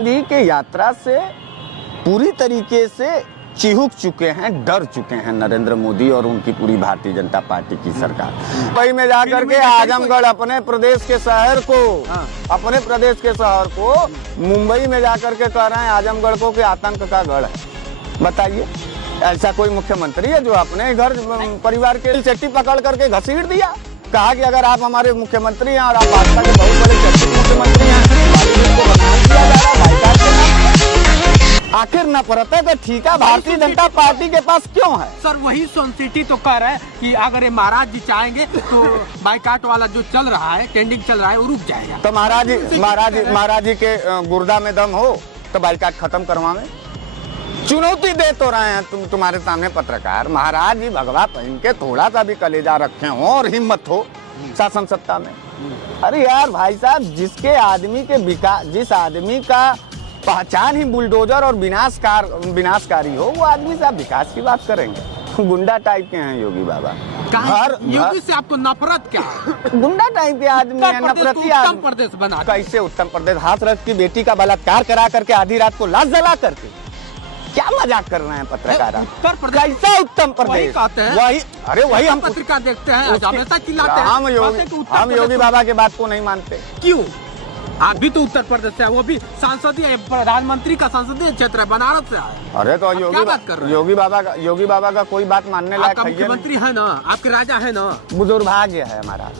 गांधी के यात्रा से पूरी तरीके से चिहुक चुके हैं, डर चुके हैं नरेंद्र मोदी और उनकी पूरी भारतीय जनता पार्टी की सरकार। मुंबई में जाकर के आजमगढ़ अपने प्रदेश के शहर को मुंबई में जाकर के कह रहे हैं आजमगढ़ को कि आतंक का गढ़ है। बताइए, ऐसा कोई मुख्यमंत्री है जो अपने घर परिवार के चट्टी पकड़ करके घसीट दिया? कहा कि अगर आप हमारे मुख्यमंत्री हैं और आप भाजपा के बहुत बड़े चर्चित मुख्यमंत्री हैं, को बदनाम किया जा रहा बाईकाट के नाम। आखिर न परता का ठीका भारतीय जनता पार्टी के पास क्यों है? सर वही सोनसिटी तो कह रहा है कि अगर ये महाराज जी चाहेंगे तो बाईकाट वाला जो चल रहा है, ट्रेंडिंग चल रहा है, वो रुक जाएगा। तो महाराज जी के गुर्दा में दम हो तो बाईकाट खत्म करवावे। चुनौती दे तो रहे हैं तुम्हारे सामने पत्रकार। महाराज जी भगवा पहन के थोड़ा सा भी कलेजा रखे हो और हिम्मत हो शासन सत्ता में। अरे यार भाई साहब, जिस आदमी का पहचान ही बुलडोजर और विनाशकारी हो, वो आदमी से आप विकास की बात करेंगे? गुंडा टाइप के हैं योगी बाबा। योगी से आपको नफरत क्या है? गुंडा टाइप के आदमी है, नफरती आदमी। उत्तम प्रदेश बना कैसे उत्तम प्रदेश? हाथरस की बेटी का बलात्कार करा करके आधी रात को लाश जला करके क्या मजाक कर रहे हैं पत्रकार? उत्तर प्रदेश कैसा उत्तम प्रदेश कहते हैं? वही हम पत्रिका देखते हैं, हमेशा चिल्लाते हैं। हम योगी बाबा के बात को नहीं मानते। क्यों? आप भी तो उत्तर प्रदेश से, वो भी संसदीय प्रधानमंत्री का संसदीय क्षेत्र है, बनारस से आए। अरे तो योगी बाबा का कोई बात मानने लायक है? मुख्यमंत्री है ना, आपके राजा है ना। दुर्भाग्य है हमारा।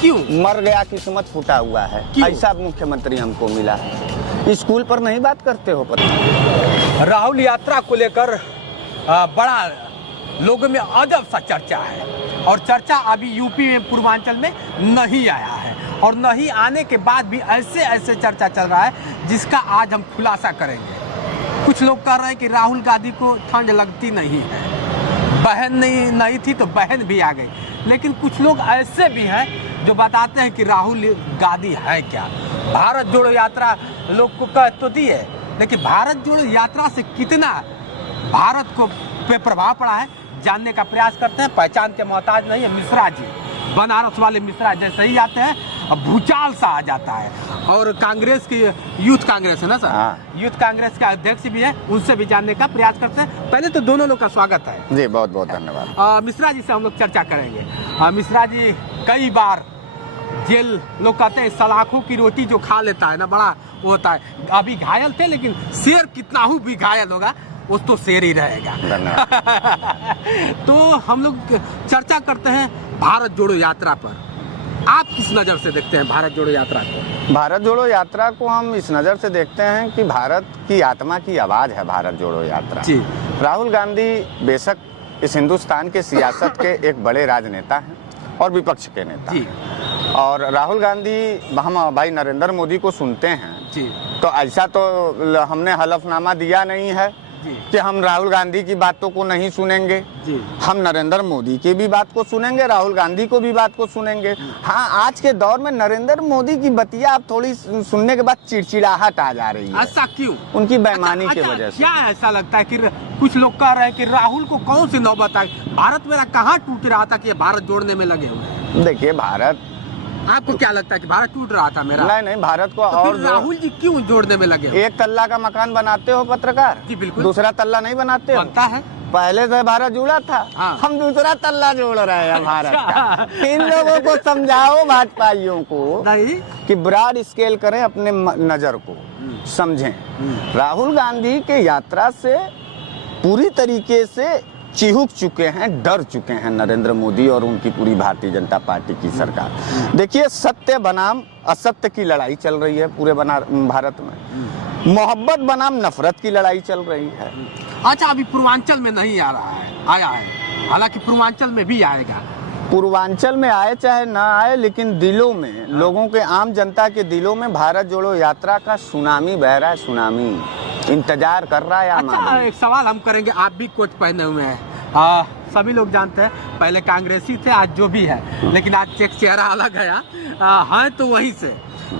क्यों? मर गया, किस्मत फूटा हुआ है, ऐसा मुख्यमंत्री हमको मिला है। स्कूल पर नहीं बात करते हो? राहुल यात्रा को लेकर बड़ा लोगों में अजब सा चर्चा है, और चर्चा अभी यूपी में पूर्वांचल में नहीं आया है, और नहीं आने के बाद भी ऐसे चर्चा चल रहा है जिसका आज हम खुलासा करेंगे। कुछ लोग कह रहे हैं कि राहुल गांधी को ठंड लगती नहीं है, बहन नहीं थी तो बहन भी आ गई। लेकिन कुछ लोग ऐसे भी हैं जो बताते हैं कि राहुल गांधी है क्या। भारत जोड़ो यात्रा लोग को कह तो दी है, लेकिन भारत जोड़ो यात्रा से कितना भारत को पे प्रभाव पड़ा है जानने का प्रयास करते हैं। पहचान के मोहताज नहीं है मिश्रा जी, बनारस वाले मिश्रा जैसे ही आते हैं भूचाल सा आ जाता है। और कांग्रेस की यूथ कांग्रेस है ना सर, यूथ कांग्रेस के अध्यक्ष भी है, उनसे भी जानने का प्रयास करते हैं। पहले तो दोनों लोग का स्वागत है जी, बहुत बहुत धन्यवाद। मिश्रा जी से हम लोग चर्चा करेंगे। मिश्रा जी, कई बार जेल, लोग कहते हैं सलाखों की रोटी जो खा लेता है ना, बड़ा वो होता है। अभी घायल थे, लेकिन शेर कितना भी घायल होगा वो तो शेर ही रहेगा। तो हम लोग चर्चा करते हैं भारत जोड़ो यात्रा पर। आप किस नज़र से देखते हैं भारत जोड़ो यात्रा को? भारत जोड़ो यात्रा को हम इस नज़र से देखते हैं कि भारत की आत्मा की आवाज़ है भारत जोड़ो यात्रा। जी। राहुल गांधी बेशक इस हिंदुस्तान के सियासत के एक बड़े राजनेता हैं और विपक्ष के नेता हैं। और राहुल गांधी, हम भाई नरेंद्र मोदी को सुनते हैं जी, तो ऐसा तो हमने हलफनामा दिया नहीं है कि हम राहुल गांधी की बातों को नहीं सुनेंगे जी। हम नरेंद्र मोदी की भी बात को सुनेंगे, राहुल गांधी को भी बात को सुनेंगे। हाँ, आज के दौर में नरेंद्र मोदी की बतिया अब थोड़ी सुनने के बाद चिड़चिड़ाहट आ जा रही है। ऐसा क्यों? उनकी बेईमानी की वजह से। क्या ऐसा लगता है कि कुछ लोग कह रहे हैं कि राहुल को कौन सी नौबत आई? भारत मेरा कहाँ टूट रहा था कि भारत जोड़ने में लगे हुए? देखिए, भारत, आपको क्या लगता है कि भारत टूट रहा था मेरा? नहीं, भारत को। तो और राहुल जी क्यों जोड़ने में लगे? एक तल्ला का मकान बनाते हो पत्रकार? जी बिल्कुल। दूसरा तल्ला नहीं बनाते हो? बनता है। पहले से भारत जुड़ा था। हाँ। हम दूसरा तल्ला जोड़ रहे हैं भारत का। इन लोगों को समझाओ, भाजपाइयों को, नहीं कि ब्रॉड स्केल करें अपने नजर को, समझें। राहुल गांधी के यात्रा से पूरी तरीके से चिहुक चुके हैं, डर चुके हैं नरेंद्र मोदी और उनकी पूरी भारतीय जनता पार्टी की सरकार। देखिए, सत्य बनाम असत्य की लड़ाई चल रही है पूरे भारत में। मोहब्बत बनाम नफरत की लड़ाई चल रही है। अच्छा, अभी पूर्वांचल में नहीं आया है, हालांकि पूर्वांचल में भी आएगा। पूर्वांचल में आए चाहे ना आए, लेकिन दिलों में, लोगों के, आम जनता के दिलों में भारत जोड़ो यात्रा का सुनामी बह रहा है। सुनामी इंतजार कर रहा है। अच्छा, एक सवाल हम करेंगे। आप भी कोट पहने हुए हैं, सभी लोग जानते हैं, पहले कांग्रेसी थे, आज जो भी है, लेकिन आज चेहरा अलग है तो वहीं से।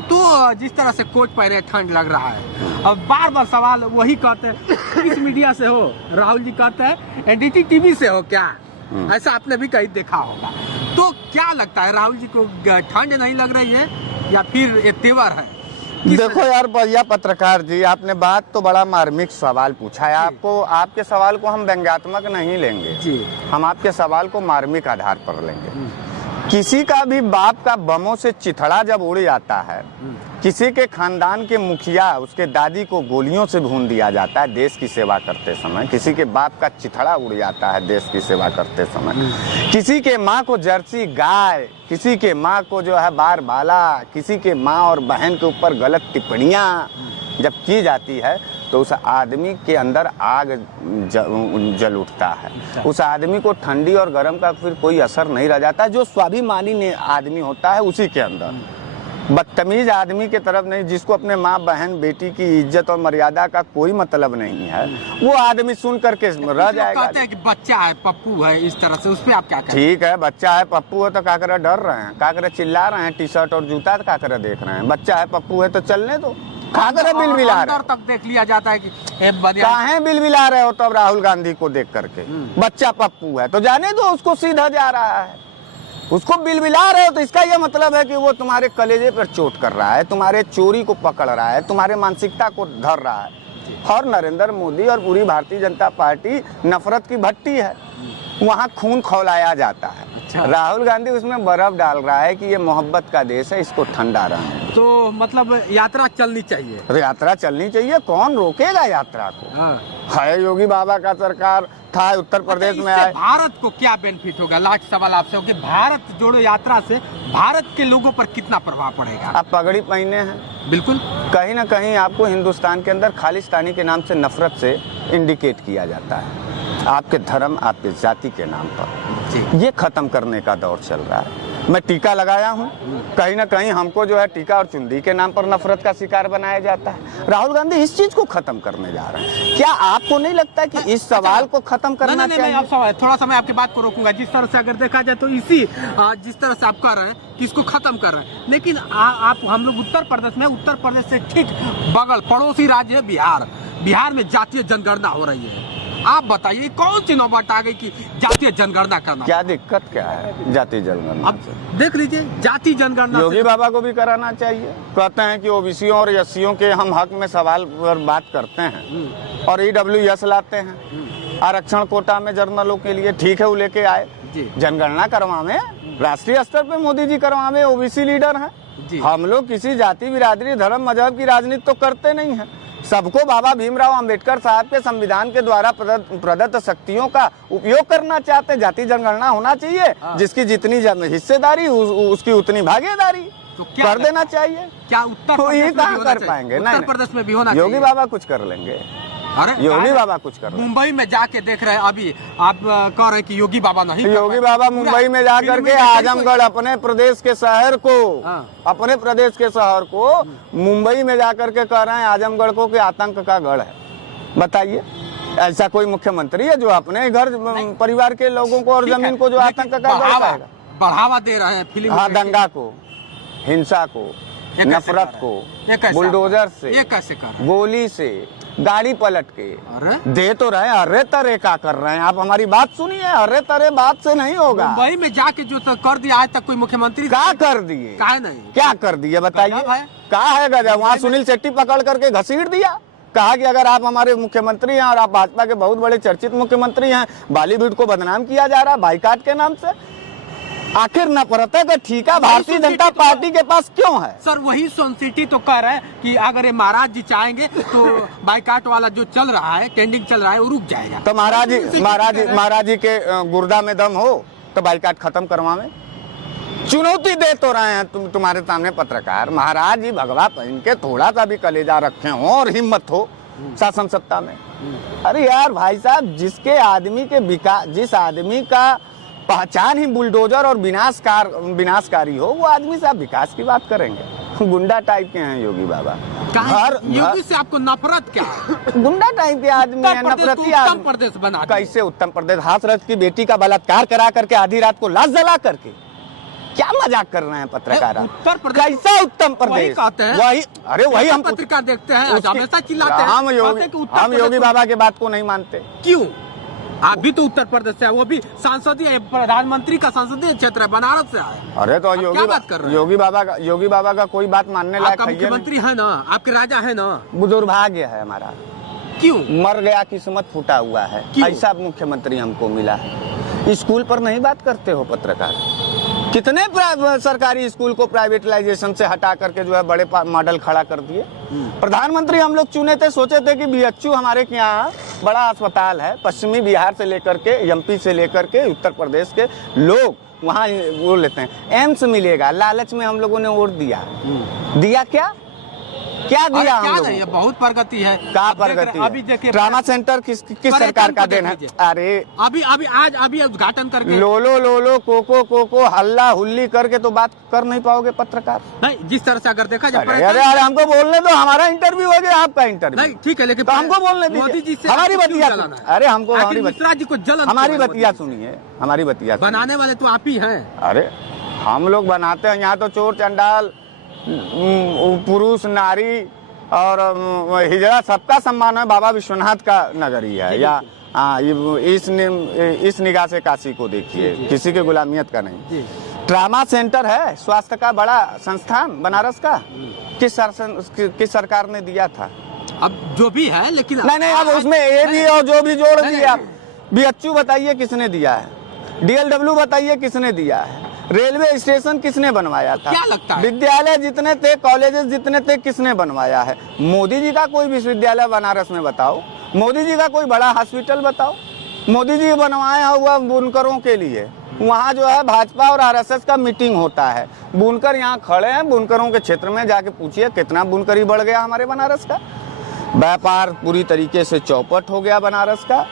तो जिस तरह से कोट पहने ठंड लग रहा है, अब बार बार सवाल वही कहते हैं, किस मीडिया से हो? राहुल जी कहते हैं एनडीटी टीवी से हो क्या? ऐसा आपने भी कहीं देखा होगा। तो क्या लगता है, राहुल जी को ठंड नहीं लग रही है या फिर ये तेवर है? देखो यार भैया पत्रकार जी, आपने बात तो बड़ा मार्मिक सवाल पूछा है। आपको आपके सवाल को हम व्यंग्यात्मक नहीं लेंगे जी। हम आपके सवाल को मार्मिक आधार पर लेंगे। किसी का भी बाप का बमों से चिथड़ा जब उड़ जाता है, किसी के खानदान के मुखिया उसके दादी को गोलियों से भून दिया जाता है देश की सेवा करते समय, किसी के बाप का चिथड़ा उड़ जाता है देश की सेवा करते समय, किसी के माँ को जर्सी गाय, किसी के माँ को जो है बार बाला, किसी के माँ और बहन के ऊपर गलत टिप्पणियाँ जब की जाती है तो उस आदमी के अंदर आग जल उठता है। उस आदमी को ठंडी और गर्म का फिर कोई असर नहीं रह जाता। जो स्वाभिमानी आदमी होता है उसी के अंदर, बदतमीज आदमी के तरफ नहीं, जिसको अपने माँ बहन बेटी की इज्जत और मर्यादा का कोई मतलब नहीं है, वो आदमी सुन करके रह जाएगा। कहते हैं कि बच्चा है, पप्पू है, इस तरह से, उस पे आप क्या कहें? ठीक है, बच्चा है पप्पू है तो का करे डर रहे हैं, का करे चिल्ला रहे हैं, टी शर्ट और जूता का करे देख रहे हैं। बच्चा है पप्पू है तो चलने दो, का करे बिल बिला रहे तक देख लिया जाता है कि काहे बिल बिला रहे हो तब राहुल गांधी को देख करके। बच्चा पप्पू है तो जाने दो, उसको सीधा जा रहा है, उसको बिल बिला रहे हो तो इसका यह मतलब है कि वो तुम्हारे कलेजे पर चोट कर रहा है, तुम्हारे चोरी को पकड़ रहा है, तुम्हारे मानसिकता को धर रहा है। और नरेंद्र मोदी और पूरी भारतीय जनता पार्टी नफरत की भट्टी है, वहाँ खून खौलाया जाता है। राहुल गांधी उसमें बर्फ डाल रहा है कि ये मोहब्बत का देश है, इसको ठंडा रहने दो। तो मतलब यात्रा चलनी चाहिए। तो यात्रा चलनी चाहिए, कौन रोकेगा यात्रा को? है योगी बाबा का सरकार था, उत्तर प्रदेश में आए। भारत को क्या बेनिफिट होगा? लास्ट सवाल आपसे हो कि भारत जोड़ो यात्रा से भारत के लोगों पर कितना प्रभाव पड़ेगा? आप पगड़ी पहने हैं, बिल्कुल कहीं ना कहीं आपको हिंदुस्तान के अंदर खालिस्तानी के नाम से नफरत से इंडिकेट किया जाता है, आपके धर्म आपके जाति के नाम पर। ये खत्म करने का दौर चल रहा है। मैं टीका लगाया हूँ, कहीं ना कहीं हमको जो है टीका और चुंदी के नाम पर नफरत का शिकार बनाया जाता है। राहुल गांधी इस चीज को खत्म करने जा रहे हैं। क्या आपको नहीं लगता कि इस सवाल को खत्म करना चाहिए? आप थोड़ा सा मैं आपकी बात को रोकूंगा। जिस तरह से अगर देखा जाए तो इसी जिस तरह से आप कर रहे हैं कि इसको खत्म कर रहे हैं, लेकिन आप हम लोग उत्तर प्रदेश में, उत्तर प्रदेश से ठीक बगल पड़ोसी राज्य है बिहार, बिहार में जातीय जनगणना हो रही है। आप बताइए कौन सी नौबत आ गई कि जातीय जनगणना करना? क्या दिक्कत क्या है जातीय जनगणना? अब देख लीजिए, जातीय जनगणना योगी बाबा को भी कराना चाहिए। कहते हैं कि ओबीसी और एससीओं के हम हक में सवाल पर बात करते हैं और ईडब्ल्यूएस लाते हैं आरक्षण कोटा में जर्नलों के लिए। ठीक है, वो लेके आए, जनगणना करवावे, राष्ट्रीय स्तर पे मोदी जी करवावे, ओबीसी लीडर हैं। हम लोग किसी जाति बिरादरी धर्म मजहब की राजनीति तो करते नहीं है। सबको बाबा भीमराव अंबेडकर साहब के संविधान के द्वारा प्रदत्त शक्तियों का उपयोग करना चाहते हैं। जाति जनगणना होना चाहिए, जिसकी जितनी हिस्सेदारी उसकी उतनी भागीदारी तो कर देना चाहिए। क्या उत्तर तो ये कहाँ कर पाएंगे? उत्तर प्रदेश में भी होना चाहिए। योगी बाबा कुछ कर लेंगे। अरे योगी बाबा कुछ कर, मुंबई में जाके देख रहे हैं, अभी आप कह रहे हैं कि योगी बाबा नहीं। योगी बाबा मुंबई में जा करके आजमगढ़ अपने प्रदेश के शहर को, अपने प्रदेश के शहर को मुंबई में जा करके कह रहे हैं आजमगढ़ को कि आतंक का गढ़ है। बताइए, ऐसा कोई मुख्यमंत्री है जो अपने घर परिवार के लोगों को और जमीन को जो आतंक का गढ़ कहेगा? बढ़ावा दे रहे हैं फिल्म, हाँ, दंगा को, हिंसा को, नफरत को, बुलडोजर से, ये कैसे कर, गोली से, गाड़ी पलट के दे तो रहे, अरे तरे का कर रहे हैं आप? हमारी बात सुनिए, अरे तरे बात से नहीं होगा। मुंबई में जाके जो तो कर दिया, आज तक कोई मुख्यमंत्री क्या कर दिए? क्या कर दिए बताइए? कहा है गजब? वहाँ सुनील शेट्टी पकड़ करके घसीट दिया, कहा कि अगर आप हमारे मुख्यमंत्री हैं और आप भाजपा के बहुत बड़े चर्चित मुख्यमंत्री हैं, बॉलीवुड को बदनाम किया जा रहा है बाइकाट के नाम से। आखिर नफरत का ठीका भारतीय जनता पार्टी के पास क्यों है? सर वही सोनसिटी तो कह रहे हैं कि अगर ये महाराज जी चाहेंगे तो बाइकाट वाला जो चल रहा है, ट्रेंडिंग चल रहा है, वो रुक जाएगा। तो महाराज जी के गुर्दा में दम हो तो बाइकाट खत्म करवावे। चुनौती दे तो रहे हैं तुम्हारे सामने पत्रकार, महाराज जी भगवा पहन के थोड़ा सा भी कलेजा रखे हो और हिम्मत हो शासन सत्ता में। अरे यार भाई साहब, जिसके आदमी के जिस आदमी का पहचान ही बुलडोजर और विनाशकारी हो, वो आदमी से आप विकास की बात करेंगे? गुंडा टाइप के हैं योगी बाबा। योगी से आपको नफरत क्या है? गुंडा टाइप के आदमी है, नफरती आदमी। उत्तर प्रदेश बना कैसे उत्तर प्रदेश? हाथरस की बेटी का बलात्कार करा करके आधी रात को लाश जला करके, क्या मजाक कर रहे हैं पत्रकार? उत्तर प्रदेश कैसा उत्तर प्रदेश कहते हैं? वही, अरे वही हम पत्रिका देखते हैं, हमेशा चिल्लाते हैं। हम योगी बाबा के बात को नहीं मानते। क्यों? आप भी तो उत्तर प्रदेश से है, वो भी सांसदीय प्रधानमंत्री का संसदीय क्षेत्र है, बनारस से है। अरे तो आप क्या बात कर रहे हैं? योगी बाबा का कोई बात मानने लायक आपका है मुख्यमंत्री है ना, आपके राजा है ना। वो दुर्भाग्य है हमारा, क्यों? मर गया, किस्मत फूटा हुआ है, क्यों? ऐसा मुख्यमंत्री हमको मिला है। स्कूल पर नहीं बात करते हो पत्रकार, कितने सरकारी स्कूल को प्राइवेटाइजेशन से हटा करके जो है बड़े मॉडल खड़ा कर दिए। प्रधानमंत्री हम लोग चुने थे, सोचे थे कि बीएचयू हमारे यहाँ बड़ा अस्पताल है, पश्चिमी बिहार से लेकर के एमपी से लेकर के उत्तर प्रदेश के लोग वहाँ वो लेते हैं, एम्स मिलेगा, लालच में हम लोगों ने वोट दिया। दिया क्या दिया हम लोगों नहीं, बहुत प्रगति है। कहाँ प्रगति? अभी देखिए ट्रामा सेंटर किस सरकार का देन है? अरे अभी उद्घाटन करके लोलो कोको हल्ला हुल्ली करके तो बात कर नहीं पाओगे पत्रकार। नहीं, जिस तरह से अगर देखा जाए, अरे हमको बोलने दो, हमारा इंटरव्यू हो गया, आपका इंटरव्यू नहीं ठीक है, लेकिन तो हमको बोलने मोदी जी से हमारी बतिया। अरे हमको मिश्रा जी को जलन, हमारी बतिया सुनिए, हमारी बतिया बनाने वाले तो आप ही हैं। अरे हम लोग बनाते हैं, यहाँ तो चोर चंडाल पुरुष नारी और हिजड़ा सबका सम्मान है। बाबा विश्वनाथ का नगरी है, या इस निगाह से काशी को देखिए, किसी के गुलामियत का नहीं। ट्रामा सेंटर है, स्वास्थ्य का बड़ा संस्थान बनारस का, किस सरकार ने दिया था? अब जो भी है, लेकिन नहीं, अब उसमें ये भी और जो भी जोड़ दिया। बीएचयू बताइए किसने दिया है? डीएलडब्ल्यू बताइए किसने दिया है? रेलवे स्टेशन किसने बनवाया था? क्या लगता है? विद्यालय जितने थे, कॉलेजेस जितने थे, किसने बनवाया है? मोदी जी का कोई विश्वविद्यालय बनारस में बताओ, मोदी जी का कोई बड़ा हॉस्पिटल बताओ। मोदी जी बनवाया हुआ बुनकरों के लिए, वहाँ जो है भाजपा और आरएसएस का मीटिंग होता है, बुनकर यहाँ खड़े हैं, बुनकरों के क्षेत्र में जाके पूछिए कितना बुनकरी बढ़ गया हमारे बनारस का। व्यापार पूरी तरीके से चौपट हो गया बनारस का।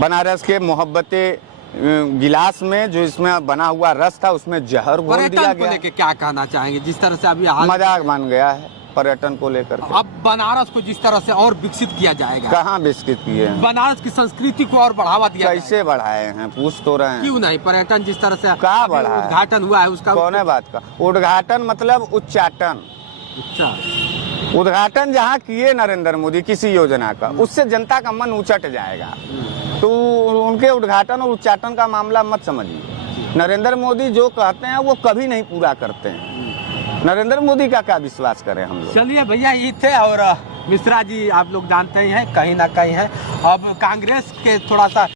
बनारस के मोहब्बते गिलास में जो इसमें बना हुआ रस था, उसमें जहर घोल दिया गया। लेके क्या कहना चाहेंगे, जिस तरह से अभी मजाक बन गया है पर्यटन को लेकर? अब बनारस को जिस तरह से और विकसित किया जाएगा, कहाँ विकसित किए हैं? बनारस की संस्कृति को और बढ़ावा दिया, कैसे बढ़ाए हैं पूछ तो रहे हैं? क्यों नहीं? पर्यटन जिस तरह से कहाँ बढ़ा है? उद्घाटन हुआ है उसका। कौन है बात का उद्घाटन? मतलब उच्चाटन। अच्छा, उद्घाटन जहाँ किए नरेंद्र मोदी किसी योजना का, उससे जनता का मन उचट जाएगा। तो उनके उद्घाटन और उच्चाटन का मामला मत समझिए। नरेंद्र मोदी जो कहते हैं वो कभी नहीं पूरा करते हैं। नरेंद्र मोदी का क्या विश्वास करें हम लोग? चलिए भैया, ये थे। और मिश्रा जी आप लोग जानते ही हैं, कहीं ना कहीं है। अब कांग्रेस के थोड़ा सा